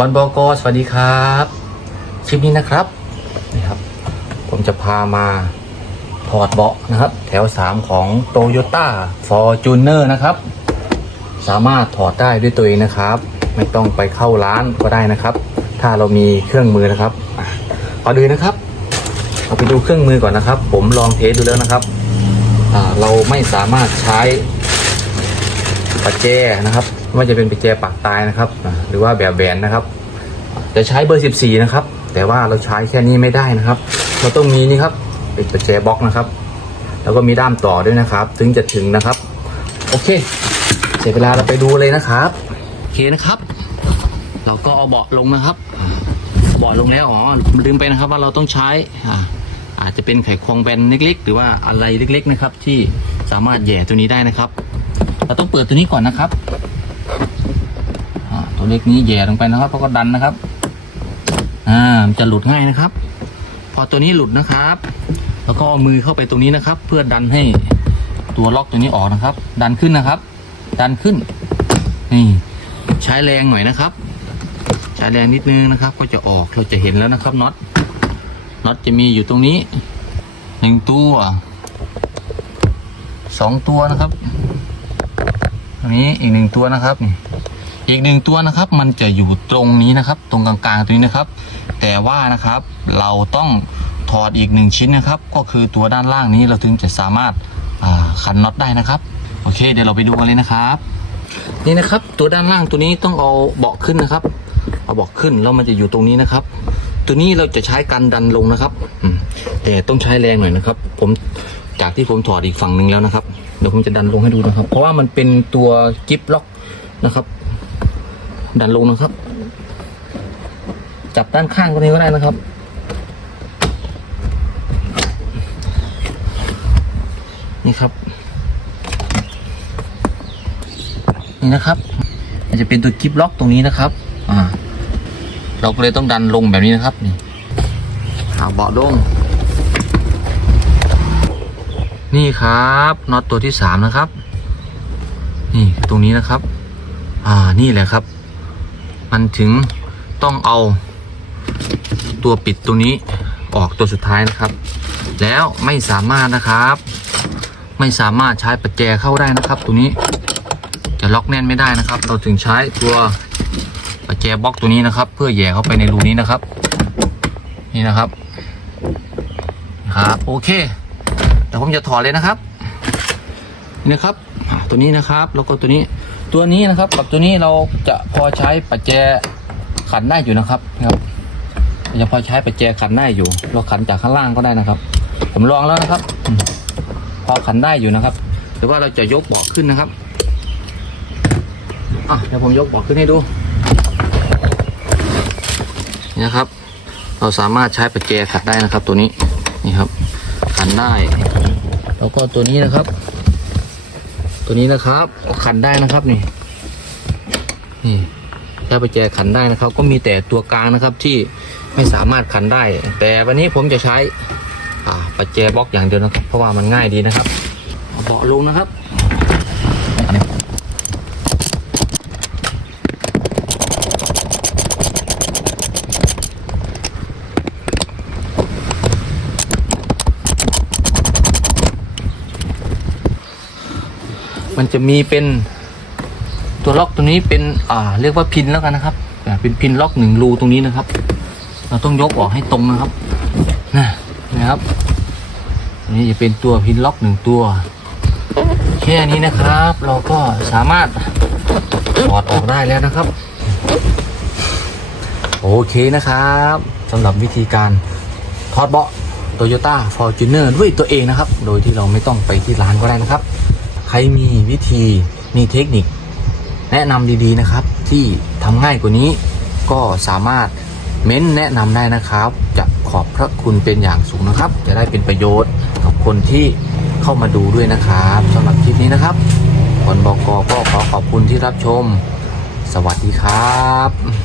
บอลบอกสวัสดีครับ คลิปนี้นะครับนี่ครับ ผมจะพามาถอดเบาะนะครับ แถว 3 ของ Toyota Fortuner นะครับ สามารถถอดได้ด้วยตัวเองนะครับ ไม่ต้องไปเข้าร้านก็ได้นะครับ ถ้าเรามีเครื่องมือนะครับอะขอดูนะครับเราไปดูเครื่องมือก่อนนะครับ ผมลองเทสดูแล้วนะครับเราไม่สามารถใช้ปัจเจนะครับ ว่าจะเป็นปัจเจปากตายนะครับหรือว่าแบบแบนนะครับ จะใช้เบอร์ 14 นะครับ แต่ว่าเราใช้แค่นี้ไม่ได้นะครับ เราต้องมีนี่ครับเป็นปัจเจบล็อกนะครับ แล้วก็มีด้ามต่อด้วยนะครับ ถึงจะถึงนะครับ โอเค เสียเวลาเราไปดูเลยนะครับโอเคนะครับ เราก็เอาเบาะลงนะครับเบาะลงแล้วอ๋อลืมไปนะครับว่าเราต้องใช้อ่าอาจจะเป็นไขควงแบนเล็กๆ หรือว่าอะไรเล็กๆนะครับ ที่สามารถแย่ตัวนี้ได้นะครับ เราต้องเปิดตัวนี้ก่อนนะครับ เล็กนี้แย่ลงไปนะครับแล้วก็ดันนะครับ อ่ามันจะหลุดง่ายนะครับ พอตัวนี้หลุดนะครับ แล้วก็เอามือเข้าไปตรงนี้นะครับ เพื่อดันให้ตัวล็อกตัวนี้ออกนะครับ ดันขึ้นนะครับ ดันขึ้น นี่ ใช้แรงหน่อยนะครับ ใช้แรงนิดนึงนะครับ ก็จะออกเราจะเห็นแล้วนะครับน็อตน็อตจะมีอยู่ตรงนี้หนึ่งตัวสองตัวนะครับตรงนี้อีกหนึ่งตัวนะครับนี่ อีกหนึ่งตัวนะครับ มันจะอยู่ตรงนี้นะครับ ตรงกลางๆตรงนี้นะครับ แต่ว่านะครับเราต้องถอดอีกหนึ่งชิ้นนะครับ ก็คือตัวด้านล่างนี้เราถึงจะสามารถาขันน็อตได้นะครับโอเค เดี๋ยวเราไปดูกันเลยนะครับ นี่นะครับ ตัวด้านล่างตัวนี้ต้องเอาเบาะขึ้นนะครับ เอาเบาะขึ้นแล้วมันจะอยู่ตรงนี้นะครับ ตัวนี้เราจะใช้การดันลงนะครับอแต่ต้องใช้แรงหน่อยนะครับ ผมจากที่ผมถอดอีกฝั่งหนึ่งแล้วนะครับเดี๋ยวผมจะดันลงให้ดูนะครับ เพราะว่ามันเป็นตัวกิฟล็อกนะครับ ดันลงนะครับ จับด้านข้างตรงนี้ก็ได้นะครับ นี่ครับ นี่นะครับ มันจะเป็นตัวกิฟล็อกตรงนี้นะครับ อ่า เราก็เลยต้องดันลงแบบนี้นะครับ นี่เอาเบาะลงนี่ครับน็อตตัวที่สามนะครับ นี่ตรงนี้นะครับ อ่านี่แหละครับ มันถึงต้องเอาตัวปิดตัวนี้ออกตัวสุดท้ายนะครับ แล้วไม่สามารถนะครับ ไม่สามารถใช้ประแจเข้าได้นะครับ ตัวนี้จะล็อกแน่นไม่ได้นะครับ เราถึงใช้ตัวประแจบล็อกตัวนี้นะครับ เพื่อแย่เข้าไปในรูนี้นะครับ นี่นะครับครับโอเคเดี๋ยวผมจะถอดเลยนะครับนี่นะครับ อ่าตัวนี้นะครับ แล้วก็ตัวนี้ตัวนี้นะครับกับตัวนี้เราจะพอใช้ประแจขันได้อยู่นะครับครับจะพอใช้ประแจขันได้อยู่ เราขันจากข้างล่างก็ได้นะครับ ผมลองแล้วนะครับ พอขันได้อยู่นะครับหรือว่าเราจะยกเบาะขึ้นนะครับอะเดี๋ยวผมยกเบาะขึ้นให้ดูนี่นะครับ เราสามารถใช้ประแจขัดได้นะครับ ตัวนี้นี่ครับขันได้ แล้วก็ตัวนี้นะครับ ตัวนี้นะครับขันได้นะครับนี่นี่ใช้ประแจขันได้นะครับ ก็มีแต่ตัวกลางนะครับที่ไม่สามารถขันได้ แต่วันนี้ผมจะใช้อ่าประแจบล็อกอย่างเดียวนะครับ เพราะว่ามันง่ายดีนะครับเอาเบาะลงนะครับ มันจะมีเป็นตัวล็อกตรงนี้เป็นอ่าเรียกว่าพินแล้วกันนะครับเป็นพินล็อกหนึ่งรูตรงนี้นะครับ เราต้องยกออกให้ตรงนะครับนะนะครับอันนี้จะเป็นตัวพินล็อกหนึ่งตัวแค่นี้นะครับ เราก็สามารถถอดออกได้แล้วนะครับ โอเคนะครับสำหรับวิธีการถอดเบาะ Toyota Fortuner ด้วยตัวเองนะครับ โดยที่เราไม่ต้องไปที่ร้านก็ได้นะครับ ใครมีวิธีมีเทคนิค แนะนำดีๆนะครับ ที่ทำง่ายกว่านี้ก็สามารถเม้นแนะนำได้นะครับ จะขอบพระคุณเป็นอย่างสูงนะครับ จะได้เป็นประโยชน์กับคนที่เข้ามาดูด้วยนะครับสำหรับคลิปนี้นะครับคนบอกก็ขอขอบคุณที่รับชม สวัสดีครับ